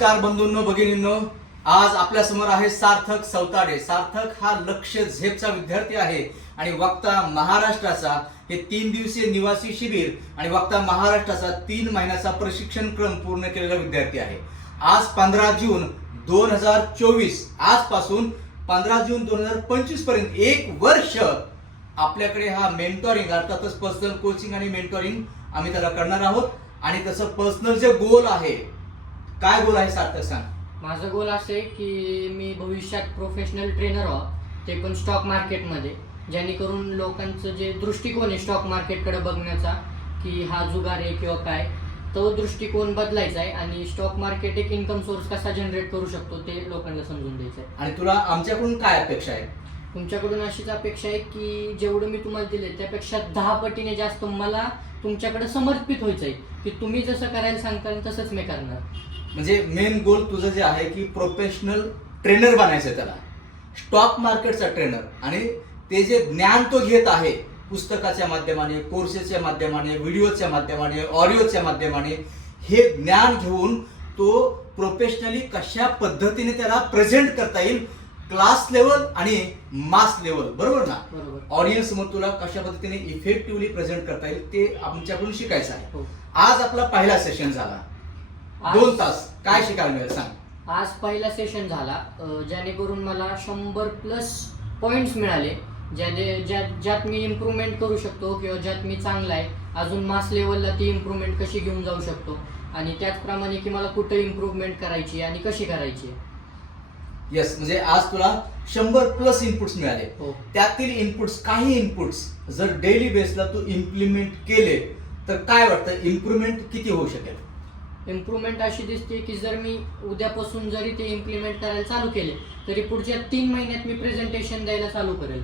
नमस्कार बंधूंनो भगिनींनो. आज आपल्यासमोर आहे सार्थक सौताडे सार्थक हा लक्ष झेपचा विद्यार्थी आहे आणि वक्ता महाराष्ट्राचा हे तीन दिवसीय निवासी शिबिर आणि वक्ता महाराष्ट्राचा तीन महिन्याचा प्रशिक्षण क्रम पूर्ण केलेला विद्यार्थी आहे. आज पंधरा जून दोन हजार चोवीस आजपासून पंधरा जून दोन हजार पंचवीसपर्यंत एक वर्ष आपल्याकडे हा मेंटॉरिंग अर्थातच पर्सनल कोचिंग आणि मेंटॉरिंग आम्ही त्याला करणार आहोत. आणि त्याचं पर्सनल जे गोल आहे काय गोल आहे सार्थक सांग. माझं गोल असं आहे की मी भविष्यात प्रोफेशनल ट्रेनर व्हावं ते पण स्टॉक मार्केटमध्ये जेणेकरून लोकांचं जे दृष्टिकोन आहे स्टॉक मार्केटकडे बघण्याचा की हा जुगार आहे किंवा काय तो दृष्टिकोन बदलायचा आहे आणि स्टॉक मार्केट एक इन्कम सोर्स कसा जनरेट करू शकतो ते लोकांना समजून द्यायचं आहे. आणि तुला आमच्याकडून काय अपेक्षा आहे? तुमच्याकडून अशीच अपेक्षा आहे की जेवढं मी तुम्हाला दिले त्यापेक्षा दहा पटीने जास्त मला तुमच्याकडे समर्पित व्हायचं आहे. की तुम्ही जसं करायला सांगताल तसंच मी करणार. म्हणजे मेन गोल तुझं जे आहे की प्रोफेशनल ट्रेनर बनायचं आहे त्याला. स्टॉक मार्केटचा ट्रेनर आणि ते जे ज्ञान तो घेत आहे पुस्तकाच्या माध्यमाने कोर्सेसच्या माध्यमाने व्हिडिओच्या माध्यमाने ऑडिओच्या माध्यमाने हे ज्ञान घेऊन तो प्रोफेशनली कशा पद्धतीने त्याला प्रेझेंट करता येईल क्लास लेवल आणि मास लेवल बरोबर ना? ऑडियन्स समोर तुला कशा पद्धतीने इफेक्टिव्हली प्रेझेंट करता येईल ते आमच्याकडून शिकायचं आहे. हो. आज आपला पहिला सेशन झाला. दोन तास. काय शिकायला मिळेल? सांग. आज पहिला सेशन झाला. जेणेकरून मला शंभर प्लस पॉईंट्स मिळाले ज्याने ज्यात ज्यात मी इम्प्रूव्हमेंट करू शकतो किंवा ज्यात मी चांगला आहे. अजून मास लेवलला ती इम्प्रूव्हमेंट कशी घेऊन जाऊ शकतो? आणि त्याचप्रमाणे की मला कुठं इम्प्रूव्हमेंट करायची आणि कशी करायची येस म्हणजे आज तुला शंभर प्लस इनपुट्स मिळाले. हो. त्यातील इनपुट्स काही इनपुट्स जर डेली बेसला तू इम्प्लिमेंट केले तर काय वाटतं? इम्प्रुव्हमेंट किती होऊ शकेल? इम्प्रूव्हमेंट अशी दिसते की जर मी उद्यापासून जरी ते इम्प्लिमेंट करायला चालू केले तरी पुढच्या तीन महिन्यात मी प्रेझेंटेशन द्यायला चालू करेल.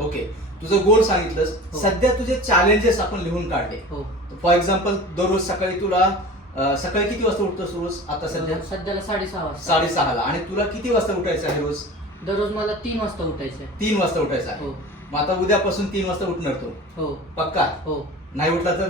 ओके. तुझं गोल सांगितलंस. हो. सध्या तुझे चॅलेंजेस आपण लिहून काढले. हो. फॉर एक्झाम्पल दररोज सकाळी तुला अं, सकाळी किती वाजता उठतोस रोज? आता सध्या? सध्याला साडेसहा वाजता. साडेसहाला. आणि तुला किती वाजता उठायचं आहे रोज? दररोज मला तीन वाजता उठायचं आहे. तीन वाजता उठायचं आहे. हो. मग आता उद्यापासून तीन वाजता उठणार तू. हो. पक्का? हो. नाही उठला तर?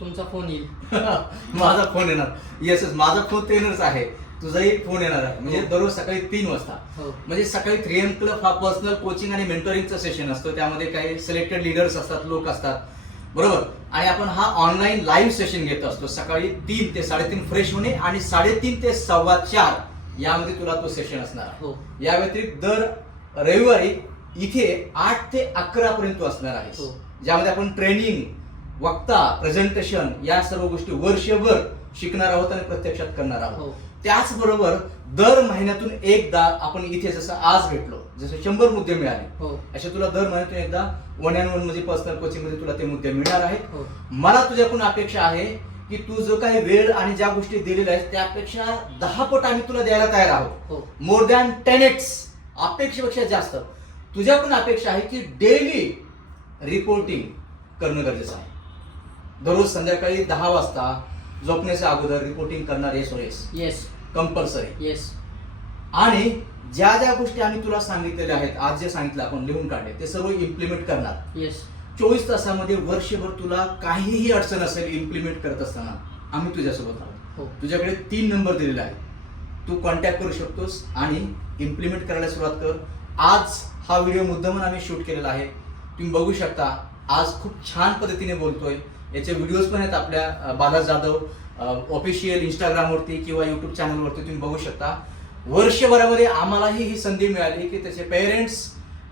तुमचा फोन येईल. माझा फोन येणार. येसच माझा फोन ट्रेनरच आहे. तुझाही फोन येणार आहे. म्हणजे हो. दररोज सकाळी तीन वाजता. हो. म्हणजे सकाळी थ्री एम क्लब हा पर्सनल कोचिंग आणि मेंटोरिंगचा सेशन असतो. त्यामध्ये काही सिलेक्टेड लिडर्स असतात लोक असतात. बरोबर? आणि आपण हा ऑनलाईन लाईव्ह सेशन घेत असतो. सकाळी तीन ते साडेतीन फ्रेश होणे आणि साडेतीन ते सव्वा चार यामध्ये तुला तो सेशन असणार. आहे हो. या व्यतिरिक्त दर रविवारी इथे आठ ते अकरा पर्यंत असणार हो. आहेस ज्यामध्ये आपण ट्रेनिंग वक्ता प्रेझेंटेशन या सर्व गोष्टी वर्षभर शिकणार आहोत आणि प्रत्यक्षात करणार आहोत. हो. त्याचबरोबर दर महिन्यातून एकदा आपण इथे जसं आज भेटलो जसे शंभर मुद्दे मिळाले. हो. असे तुला दर महिन्यातून एकदा वन अँड वनमध्ये पर्सनल कोचिंगमध्ये तुला ते मुद्दे मिळणार आहेत. हो. मला तुझ्याकडून अपेक्षा आहे की तू जो काही वेळ आणि ज्या गोष्टी दिलेल्या आहेत त्यापेक्षा दहा पट आम्ही तुला द्यायला तयार आहोत. मोर दॅन टेन एक्स अपेक्षेपेक्षा जास्त. तुझ्याकडून अपेक्षा आहे की डेली रिपोर्टिंग करणं गरजेचं आहे. दररोज संध्याकाळी दहा वाजता झोपण्याच्या अगोदर रिपोर्टिंग करणार येस और येस येस कंपल्सरी येस आणि ज्या ज्या गोष्टी आम्ही तुला सांगितलेल्या आहेत आज जे सांगितलं आपण लिहून काढले ते सर्व इम्प्लिमेंट करणार. येस चोवीस तासामध्ये वर्षभर तुला काहीही अडचण असेल इम्प्लिमेंट करत असताना आम्ही तुझ्यासोबत आहोत हो. तुझ्याकडे तीन नंबर दिलेला आहे तू कॉन्टॅक्ट करू शकतोस आणि इम्प्लिमेंट करायला सुरुवात कर. आज हा व्हिडिओ मुद्दामून आम्ही शूट केलेला आहे. तुम्ही बघू शकता आज खूप छान पद्धतीने बोलतोय. याचे व्हिडिओज पण आहेत आपल्या बाला जाधव ऑफिशियल इंस्टाग्रामवरती किंवा युट्यूब चॅनलवरती तुम्ही बघू शकता. वर्षभरामध्ये आम्हालाही ही संधी मिळाली की त्याचे पेरेंट्स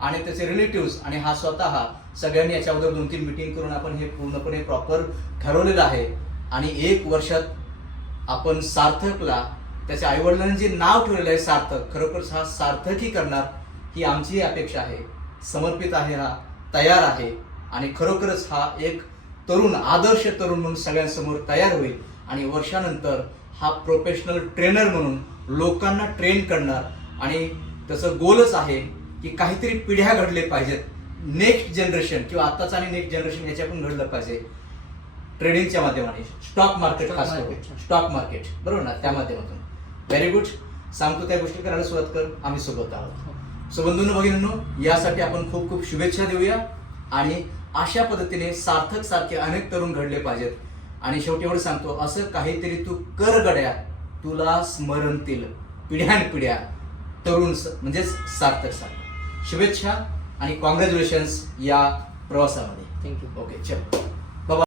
आणि त्याचे रिलेटिव्ह आणि हा स्वतः सगळ्यांनी याच्या अगोदर दोन तीन मिटिंग करून आपण हे पूर्णपणे प्रॉपर ठरवलेलं आहे. आणि एक वर्षात आपण सार्थकला त्याच्या आईवडिलांनी जे नाव ठेवलेलं आहे सार्थक खरोखरच हा सार्थकही करणार ही आमची अपेक्षा आहे. समर्पित आहे हा तयार आहे. आणि खरोखरच हा एक तरुण आदर्श तरुण म्हणून सगळ्यांसमोर तयार होईल. आणि वर्षानंतर हा प्रोफेशनल ट्रेनर म्हणून लोकांना ट्रेन करणार. आणि त्याचं गोलच आहे की काहीतरी पिढ्या घडले पाहिजेत. नेक्स्ट जनरेशन किंवा आत्ताचं आणि नेक्स्ट जनरेशन याच्या पण घडलं पाहिजे. ट्रेडिंगच्या माध्यमाने. स्टॉक मार्केट खास करून. स्टॉक मार्केट बरोबर ना? त्या माध्यमातून. व्हेरी गुड सांगतो त्या गोष्टी करायला सुरुवात कर. आम्ही सोबत आहोत. सो बंधूंनो भगिनींनो यासाठी आपण खूप खूप शुभेच्छा देऊया. आणि अशा पद्धतीने सार्थक सारखे अनेक तरुण घडले पाहिजेत. आणि शेवटी एवढं सांगतो असं काहीतरी तू कर गड्या तुला स्मरणतील पिढ्यानपिढ्या तरुण म्हणजेच सार्थक सार्थक शुभेच्छा आणि कॉंग्रॅच्युलेशन्स या प्रवासामध्ये. थँक्यू ओके चल.